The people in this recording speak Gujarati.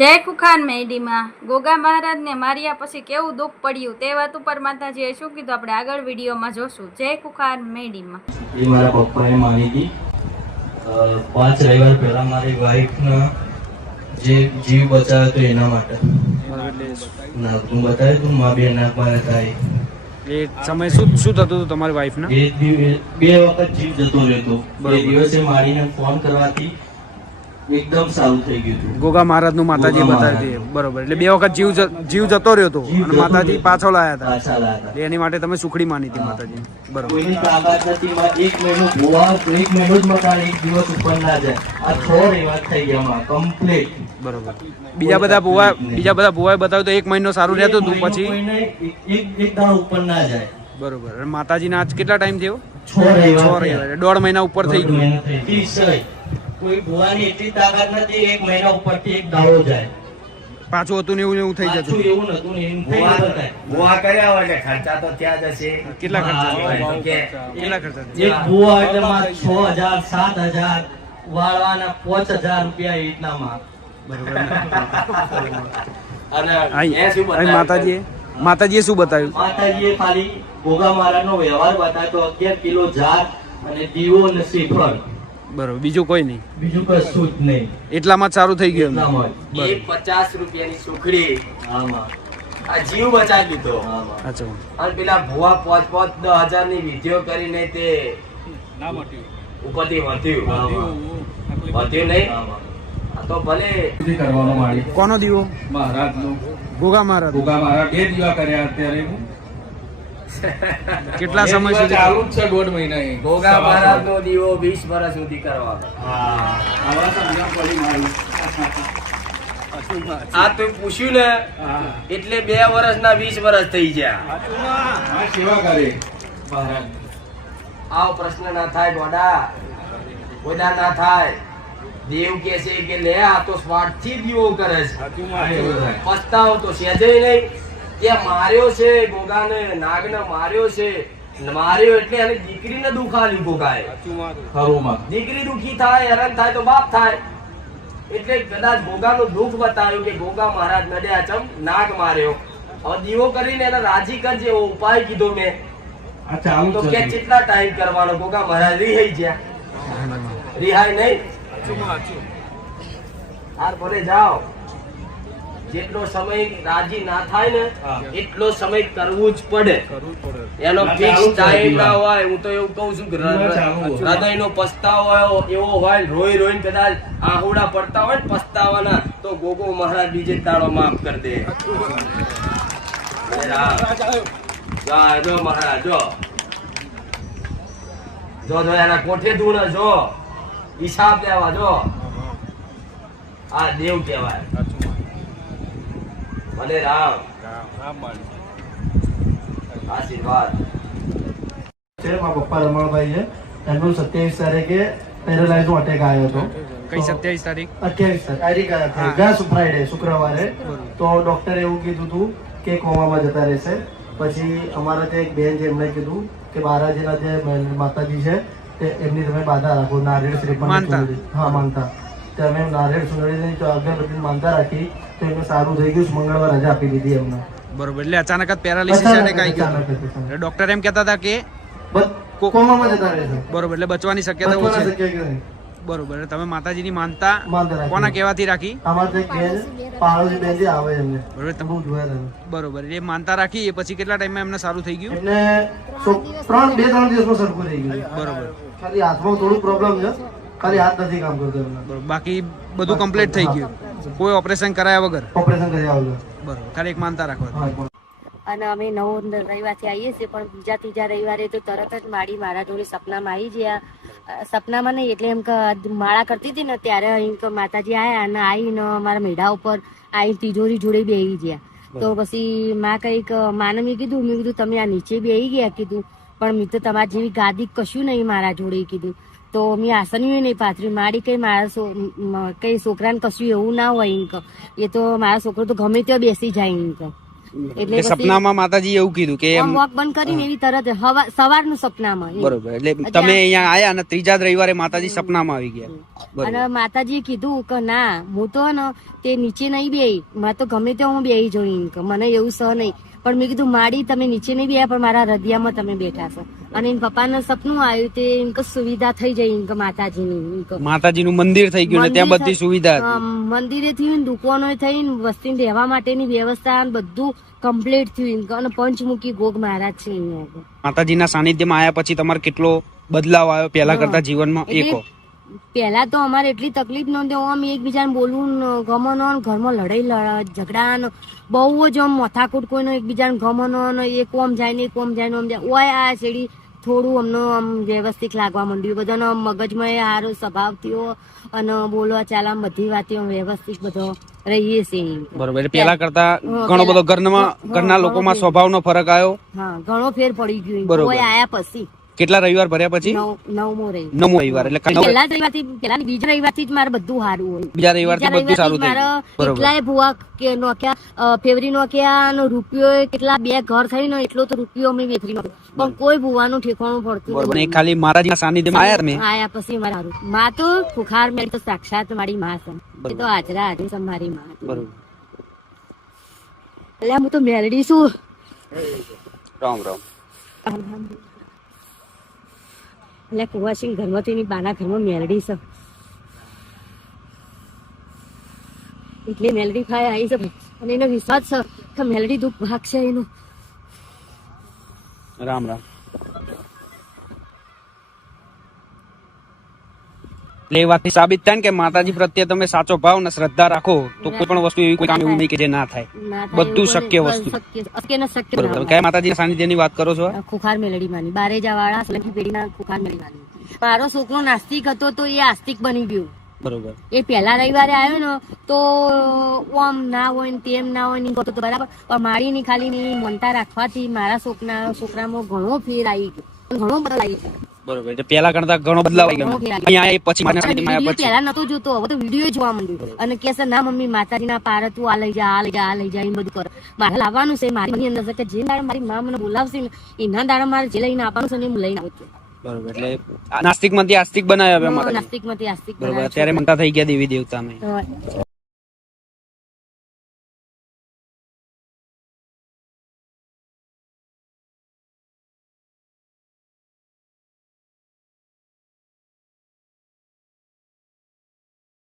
જય કુખાન મેડીમાં ગોગા મહારાજને માર્યા પછી કેવું દુઃખ પડ્યું તે વાત ઉપર માતાજીએ શું કીધું આપણે આગળ વિડીયોમાં જોશું. જય કુખાન મેડીમાં. એ મારા પપ્પાએ મારી હતી 5 રવિવાર પહેલા મારી વાઈફના જે જીવ બચાવ્યો હતો એના માટે. ના તું બતાવે તું મા બે નાક મારે થાય એ સમય શું થતું હતું તમારી વાઈફના? એ 2 વખત જીવ જતો રહેતો. એ દિવસે મારીને ફોન કરવાથી એકદમ સારું થઈ ગયું હતું. ગોગા મહારાજ નું માતાજી બતાવી બરોબર, એટલે 2 વખત જીવ જતો રહ્યો હતો અને માતાજી પાછો લાયા હતા. એની માટે તમે સુખડી માની હતી માતાજી. બરોબર. કોઈની તાકાત નથી. એક મહિનો ભૂવા 1 મહિનો જ મકાન 1 દિવસ ઉપર ના જાય. આ 6 રવિવાર થઈ ગયા માં કમ્પ્લીટ. બરોબર. બીજા બધા ભુવાએ બતાવ્યું તો 1 મહિનો સારું રહેતું હતું, પછી એક દાડો ઉપર ના જાય. બરોબર. અને માતાજીના આજ કેટલા ટાઈમ થયો? 6 રવિવાર. 1.5 મહિના ઉપર થઈ ગયું. કોઈ ભુવાની એટલી તાકાત નથી 1 મહિના ઉપરથી એક દાડો જાય. પાછું હતું ને એવું થઈ જતું. એવું નતું ને એમ થઈ બતાય. ભુવા કર્યા હોય એટલે ખર્ચા તો ત્યાં જ હશે. કેટલા ખર્ચા? એક ભુવા એટલે માં 6000 7000 વાળવાના 5000 રૂપિયા એટલામાં. માતાજીએ શું બતાવ્યું? માતાજીએ ખાલી ગોગા મહારાજનો વ્યવહાર બતાવ્યો. 11 કિલો ઝાડ અને દીવો અને શ્રીફળ. બરોબર. બીજું કોઈ નહીં? બીજું કશું જ નહીં. એટલામાં જ સારું થઈ ગયું. એ 50 રૂપિયાની સુખડી આમાં આ જીવ બચાવી લીધો. અચ્છા. અને પેલા ભુવા 5,000 ની વિધિઓ કરીને તે ઉપરથી વધ્યું નહીં. આ તો ભલે કરવાનો માળી. કોનો દીવો? મહારાજનો. ગોગા મહારાજ. ગોગા મહારાજ 2 દીવા કર્યા અત્યારે. કેટલા સમય સુધી ચાલુ જ છે? 1.5 મહિના. ગોગા મહારાજ નો દીવો 20 વર્ષ સુધી કરવાનો. આ તું પૂછ્યું ને એટલે 2 વર્ષના 20 વર્ષ થઈ ગયા. સેવા કરે મહારાજ. આવો પ્રશ્ન ના થાય ગોડા, ગોડા ના થાય. દેવ કે છે કે લે આ તો સ્વાર્થથી દીવો કરે છે, પસ્તાવો તો સહેજે નહીં. કે માર્યો છે ગોગાને, નાગને માર્યો છે. માર્યો એટલે એને દીકરીને દુઃખ આલ્યું ગોગાએ. દીકરી દુઃખી થાય, હેરાન થાય તો બાપ થાય. એટલે કદાચ ગોગાનું દુઃખ બતાવ્યું કે ગોગા મહારાજ નડ્યા ચમ નાગ માર્યો. હવે દીવો કરીને એને રાજી કરજે એવો ઉપાય કીધો મેં. તો કે કેટલા ટાઈમ કરવાનો? ગોગા મહારાજ રિહાઈ ગયા. રિહાઈ નહીં. હાર ભલે જાઓ. જેટલો સમય રાજી ના થાય ને એટલો સમય કરવું જ પડે. એનો ફિક્સ ટાઈમ ના હોય. હું તો એવું કહું છું કે હૃદયનો પસ્તાવો એવો હોય, રોઈ રોઈને કદાચ આહુડા પડતા હોય ને પસ્તાવાના, તો ગોગો મહારાજ બીજે તાળો માફ કરી દે. જો મહારાજ જો એના કોઠે ધૂણે જો હિસાબ લેવા જો. આ દેવ કહેવાય. ભલે રામ આશીર્વાદ. મારા પપ્પા રમણભાઈ છે, એમનું 27 તારીખે પેરેલાઇઝ નો અટેક આવ્યો હતો. કઈ 27 તારીખ? 28 તારીખ ગયા ફ્રાઈડે શુક્રવારે. તો ડોક્ટરે એવું કીધું હતું કે કોમામાં જતા રહેશે. પછી અમારા ત્યાં એક બેન છે, એમણે કીધું કે બારાજીના જે માતાજી છે એમની તમે બાધા રાખો. નારિયેળ શ્રીફળ. હા, માનતા. તો અમે નારિયેળ સુંદરી અગરબત્તી માનતા રાખી તો એમને સારું થઈ ગયું. મંગળવાર રજા આપી દીધી એમને. બરોબર. એટલે અચાનક જ પેરાલિસિસ અને કઈ ગયું. ડોક્ટર એમ કહેતા હતા કે કોમામાં જતા રહેશે. બરોબર. એટલે બચવાની શક્યતા ઓછી. બરોબર. એટલે તમે માતાજીની માનતા કોના કહેવાથી રાખી? અમારે પાડોશી બેન જે આવે એમને. બરોબર. એ માનતા રાખી એ પછી કેટલા ટાઈમમાં એમને સારું થઈ ગયું? એમને 2-3 દિવસમાં સરખું થઈ ગયું. બરોબર. ખાલી હાથમાં થોડું પ્રોબ્લેમ છે, ખાલી હાથ નથી કામ કરતો એમને. બાકી બધું કમ્પ્લીટ થઈ ગયું, કોઈ ઓપરેશન કરાયા વગર? ઓપરેશન કર્યા વગર. બરોબર. ખાલી એક માનતા રાખવા. અને અમે 9 રવિવારથી આવીએ છીએ, પણ બીજા 3જા રવિવારે તો તરત જ મારી મારા જોડે સપનામાં આવી ગયા. સપનામાં નહીં એટલે એમ કે માળા કરતી હતી ને ત્યારે અહીં માતાજી આવ્યા અને આવીને મારા મેઢા ઉપર આવી તિજોરી જોડે બેસી ગયા. તો પછી માં કંઈક માને મેં કીધું તમે આ નીચે બેસી ગયા કીધું, પણ મેં તો તમારી જેવી ગાદી કશું નહીં મારા જોડે કીધું. તો મેં આસનીઓ નહીં પાથર્યું. મારી કઈ મારા કઈ છોકરાને કશું એવું ના હોય ઇન્ક. એ તો મારા છોકરો તો ગમે ત્યાં બેસી જાય ઇન્ક. એટલે એટલે સપનામાં માતાજી એવું કીધું કે આમ વોક બંધ કરીને એવી તરત સવારનું સપનામાં એમ. બરોબર, એટલે તમે અહીંયા આયા અને ત્રીજા જ રવિવારે માતાજી સપનામાં આવી ગયા. બરોબર. અને માતાજીએ કીધું કે ના હું તો ને તે નીચે નહીં બેહી, મારે તો ગમે તે હું બેહી જોઈ કે મને એવું સહ નહીં, પણ મેં કીધું માડી તમે નીચે નહીં બેહ્યા પણ મારા હૃદયમાં તમે બેઠા છો. અને એના પપ્પાને સપનું આવ્યું તે એમ કે સુવિધા થઈ જઈ એમ કે માતાજીની એમ કે માતાજીનું મંદિર થઈ ગયું ને ત્યાં મંદિર બધી સુવિધા હતી. મંદિરે થયું, દુકાનો થઈને, વસ્તી રહેવા માટેની વ્યવસ્થા ને બધું કમ્પ્લીટ થયું એમ કે. અને પંચમુખી ગોગ મહારાજ છે અહીંયા આગળ. માતાજીના સાનિધ્યમાં આયા પછી તમારે કેટલો બદલાવ આવ્યો પહેલા કરતા જીવનમાં એ કહો. પેલા તો અમારે એટલી તકલીફ નહોતી, આમ એકબીજાને બોલવું ગમનો, ઘરમાં લડાઈ ઝઘડા ને બહુ જ આમ માથાકૂટ કોઈનો એકબીજાને ગમનો, એક ઓમ જાય ને એક ઓમ જાય ને ઓમ જાય. ઓય આ શેડી થોડું અમને આમ વ્યવસ્થિત લાગવા માંડ્યું, બધાનો મગજમાં એ સારો સ્વભાવ થયો અને બોલવા ચાલવા બધી વાતો વ્યવસ્થિત બધો રહીએ છીએ. બરોબર, એટલે પહેલા કરતા ઘણો બધો ઘરના લોકોમાં સ્વભાવનો ફરક આવ્યો. હા, ઘણો ફેર પડી ગયો. બરોબર. ઓય આયા પછી કેટલા રવિવાર ભર્યા પછી? નવમો રહી. નવમો રવિવાર એટલે કાંઈ પહેલા રવિવારથી પેલા બીજા રવિવારથી જ મારે બધું સારું હોય. બીજા રવિવારથી બધું સારું થઈ મારે ગયું. બરોબર. એટલાય ભૂવા કે નોખ્યા, ફેવરી નોખ્યા અને રૂપિયો કેટલા 2 ઘર થઈ ને એટલો તો રૂપિયો અમે વેફરી નોખ્યો, પણ કોઈ ભૂવાનું ઠેકાણું પડતું બરોબર, એ ખાલી માતાજીના સાનિધ્યમાં આયા તમે. આયા પછી મારે સારું. માં તો ખુખાર મેળ તો સાક્ષાત મારી માં છે. એ તો હાજરા હાજરી છે મારી માં. બરોબર. એટલે હું તો મેલડી છું. રામ રામ. એટલે કુવાસિંહ ઘરમાંથી ની બાના ઘરમાં મેલડી છે એટલે મેલડી ખાય આવી છે અને એનો વિશ્વાસ છે કે મેલડી દુઃખ ભાગશે એનું. રામ રામ. એટલે એ વાતથી સાબિત થાય ને કે માતાજી પ્રત્યે તમે સાચો ભાવ ને શ્રદ્ધા રાખો તો કોઈ પણ વસ્તુ એવી કોઈ કામ એવું નહીં કે જે ના થાય. ના થાય બધું એવું શક્ય બને. વસ્તુ. શક્ય ને શક્ય બરોબર, ના કયા માતાજીના સાનિધ્યની વાત કરો છો? ખુખાર મેલડી માની બારેજા વાળા સોલંકી પેઢીના ખુખાર મેલડી માની. મારો છોકરો નાસ્તિક હતો તો એ આસ્તિક બની ગયો. બરોબર. એ પહેલા રવિવારે આવ્યો ને તો આમ ના હોય ને તેમ ના હોય ને એમ કરતો હતો બરાબર, પણ મારી ની ખાલી ની મનતા રાખવાથી મારા છોકરામાં ઘણો ફેર આવી ગયો, ઘણો બધો આવી ગયો. બરોબર, એટલે પહેલા કરતા ઘણો બદલાવ આવી ગયો. અહીંયા આયા પછી માતાજીના સાનિધ્યમાં આયા વિડીયો પછી પહેલા નતો જોતો, હવે તો વિડીયો જોવા માંડ્યો અને કે છે ના મમ્મી માતાજીના પાર તું આ લઈ જા, આ લઈ જા, આ લઈ જા, એમ બધું કર. મારે લાવવાનું છે, મારી અંદર છે કે જે દાડે મારી માં મને બોલાવશે ને એના દાડે મારે જે લઈને આપવાનું છે ને એમ લઈને આવું છું. બરોબર, એટલે નાસ્તિક માંથી આસ્તિક બનાવ્યા હવે માતાજી. નાસ્તિક માંથી આસ્તિક બરોબર, અત્યારે મનતા થઈ ગયા દેવી દેવતા.